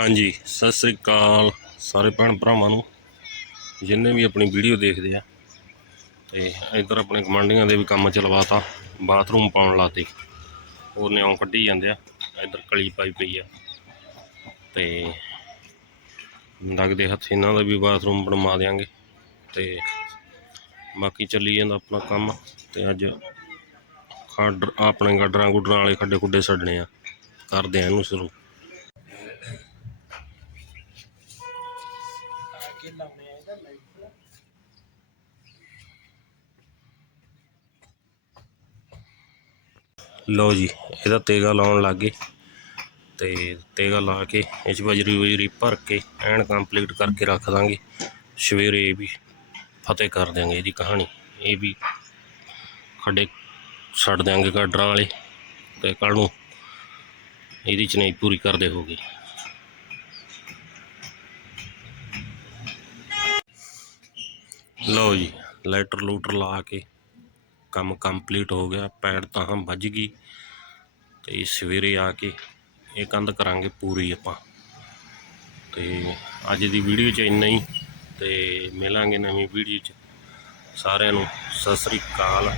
ਹਾਂਜੀ, ਸਤਿ ਸ੍ਰੀ ਅਕਾਲ ਸਾਰੇ ਭੈਣ ਭਰਾਵਾਂ ਨੂੰ, ਜਿੰਨੇ ਵੀ ਆਪਣੀ ਵੀਡੀਓ ਦੇਖਦੇ ਆ। ਤੇ ਇੱਧਰ ਆਪਣੇ ਗਵਾਂਢੀਆਂ ਦੇ ਵੀ ਕੰਮ ਚਲਵਾਤਾ, ਬਾਥਰੂਮ ਪਾਉਣ ਲਾਤੇ। ਉਹ ਨਿਉਂ ਕੱਢੀ ਜਾਂਦੇ ਆ, ਇੱਧਰ ਕਲੀ ਪਾਈ ਪਈ ਆ। ਤੇ ਲੱਗਦੇ ਹੱਥ ਇਹਨਾਂ ਦਾ ਵੀ ਬਾਥਰੂਮ ਬਣਵਾ ਦਿਆਂਗੇ। ਤੇ ਬਾਕੀ ਚੱਲੀ ਜਾਂਦਾ ਆਪਣਾ ਕੰਮ, ਤੇ ਅੱਜ ਖੱਡ ਆਪਣੇ ਗਾਡਰਾਂ ਗੁੱਡਰਾਂ ਵਾਲੇ ਖੱਡੇ ਖੁੱਡੇ ਛੱਡਣੇ ਆ। ਕਰਦੇ ਆ ਇਹਨੂੰ ਸ਼ੁਰੂ। ਲਓ ਜੀ, ਇਹਦਾ ਤੇਗਾ ਲਾਉਣ ਲੱਗੇ ਤੇ ਤੇਗਾ ਲਾ ਕੇ ਇਹ 'ਚ ਬਜਰੀ ਬਜਰੀ ਭਰ ਕੇ ਐਨ ਕੰਪਲੀਟ ਕਰਕੇ ਰੱਖ ਦਾਂਗੇ। ਸਵੇਰੇ ਇਹ ਵੀ ਫਤਿਹ ਕਰ ਦਿਆਂਗੇ ਇਹਦੀ ਕਹਾਣੀ। ਇਹ ਵੀ ਖੱਡੇ ਛੱਡ ਦਿਆਂਗੇ ਗਾਡਰਾਂ ਵਾਲੇ ਤੇ ਕੱਲ ਨੂੰ ਇਹਦੀ ਚਨਾਈ ਪੂਰੀ ਕਰਦੇ ਹੋਗੇ। ਲਓ ਜੀ, ਲੈਟਰ ਲੂਟਰ ਲਾ ਕੇ ਕੰਮ ਕੰਪਲੀਟ ਹੋ ਗਿਆ ਪੈੜ ਤਾਂ ਹਮ ਵੱਜ ਗਈ ਤੇ ਸਵੇਰੇ ਆ ਕੇ ਇਹ ਕੰਧ ਕਰਾਂਗੇ ਪੂਰੀ ਆਪਾਂ। ਤੇ ਅੱਜ ਦੀ ਵੀਡੀਓ 'ਚ ਇੰਨਾ ਹੀ ਤੇ ਮਿਲਾਂਗੇ ਨਵੀਂ ਵੀਡੀਓ 'ਚ। ਸਾਰਿਆਂ ਨੂੰ ਸਤਿ ਸ੍ਰੀ ਅਕਾਲ।